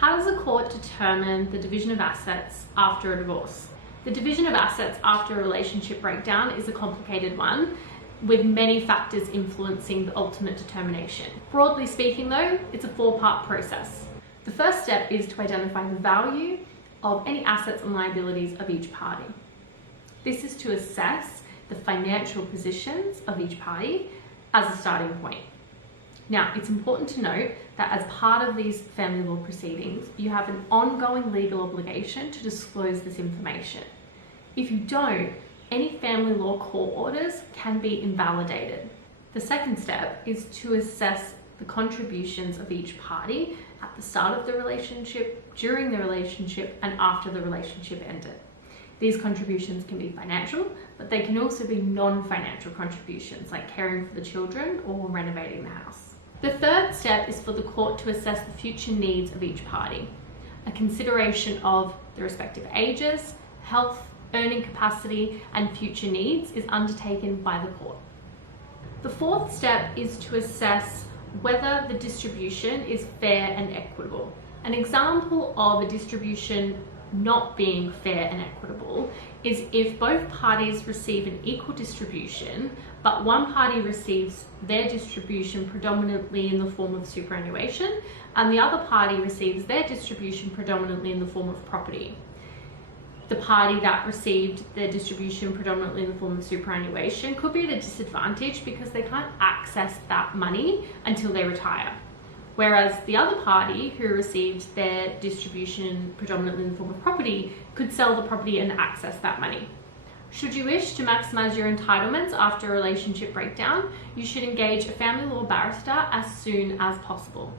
How does a court determine the division of assets after a divorce? The division of assets after a relationship breakdown is a complicated one, with many factors influencing the ultimate determination. Broadly speaking though, it's a four-part process. The first step is to identify the value of any assets and liabilities of each party. This is to assess the financial positions of each party as a starting point. Now, it's important to note that as part of these family law proceedings, you have an ongoing legal obligation to disclose this information. If you don't, any family law court orders can be invalidated. The second step is to assess the contributions of each party at the start of the relationship, during the relationship, and after the relationship ended. These contributions can be financial, but they can also be non-financial contributions like caring for the children or renovating the house. The third step is for the court to assess the future needs of each party. A consideration of the respective ages, health, earning capacity, and future needs is undertaken by the court. The fourth step is to assess whether the distribution is fair and equitable. An example of a distribution not being fair and equitable is if both parties receive an equal distribution, but one party receives their distribution predominantly in the form of superannuation, and the other party receives their distribution predominantly in the form of property. The party that received their distribution predominantly in the form of superannuation could be at a disadvantage because they can't access that money until they retire. Whereas the other party who received their distribution predominantly in the form of property could sell the property and access that money. Should you wish to maximise your entitlements after a relationship breakdown, you should engage a family law barrister as soon as possible.